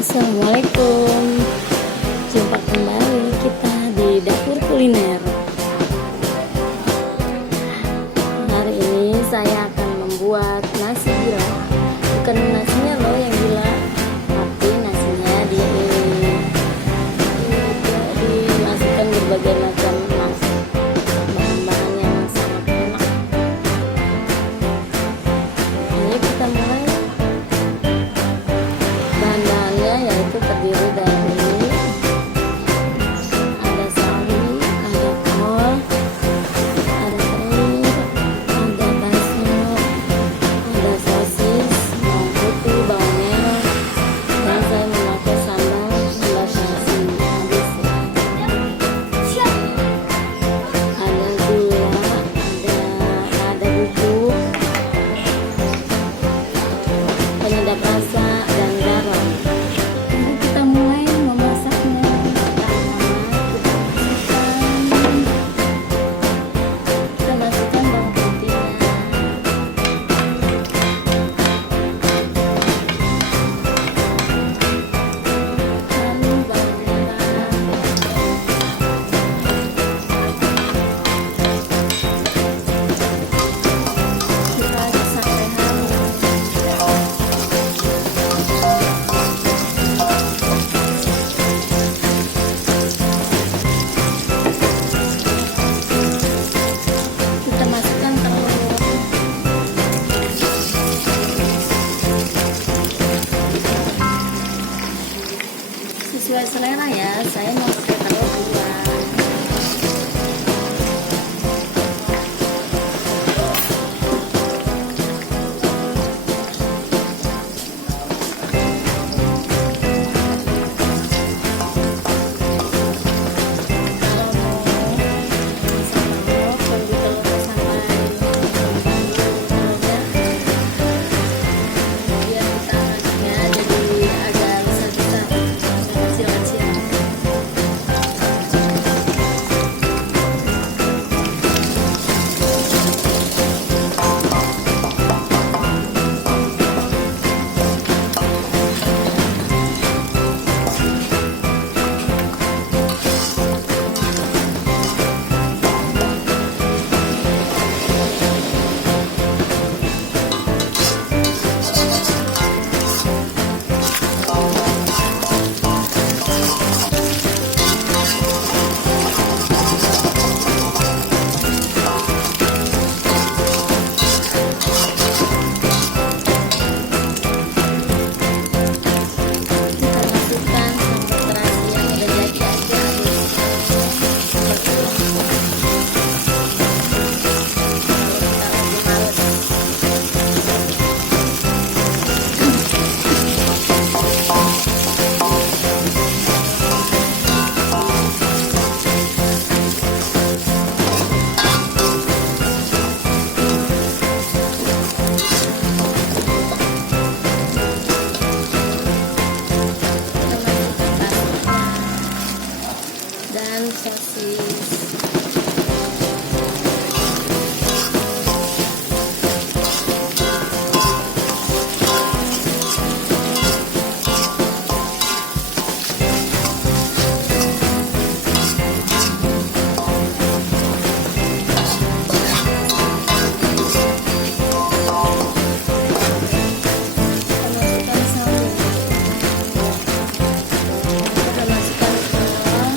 Assalamualaikum. Jumpa kembali kita di dapur kuliner. Hari ini saya akan membuat nasi gila. Bukan nasinya loh yang gila, tapi nasinya dimasukkan berbagai macam bahan-bahan yang sangat enak. Ini kita mulai. Bahan-bahannya yaitu terdiri dari ada sawi, ada kol, ada telur, ada bakso, ada sosis, bawang putih, bawang merah, dan saya memakai sambal, sambal terasi. Ada gula, ada bubuk, penyedap rasa, dan garam. Jadi kita mulai memasaknya. Kita masukkan bawang putihnya, lalu bawang merah, kita aduk sampai halus. Kita masukkan telur. Sesuai selera ya, saya mau pakai telur dua. Kita masukkan sambal terasi yang udah jadi aja. Seperti ini. Lalu kita aduk halus. Kita masukkan pasirnya dan sosis. Kita masukkan sawi. Kita masukkan bawang,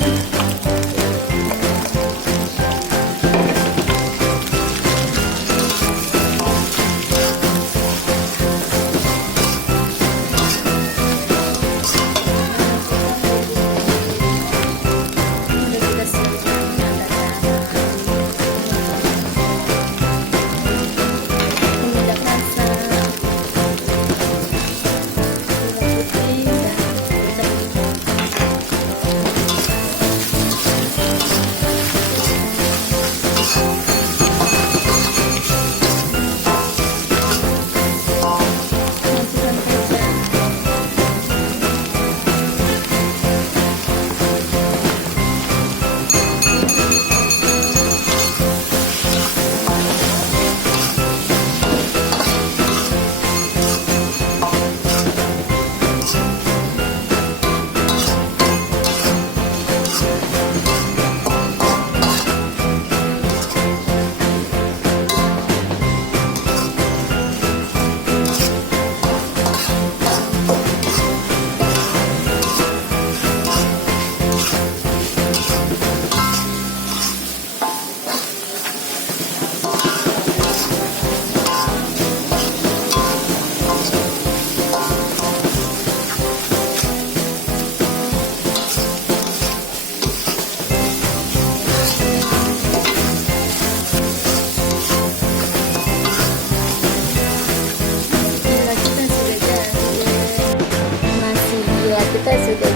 kita sudah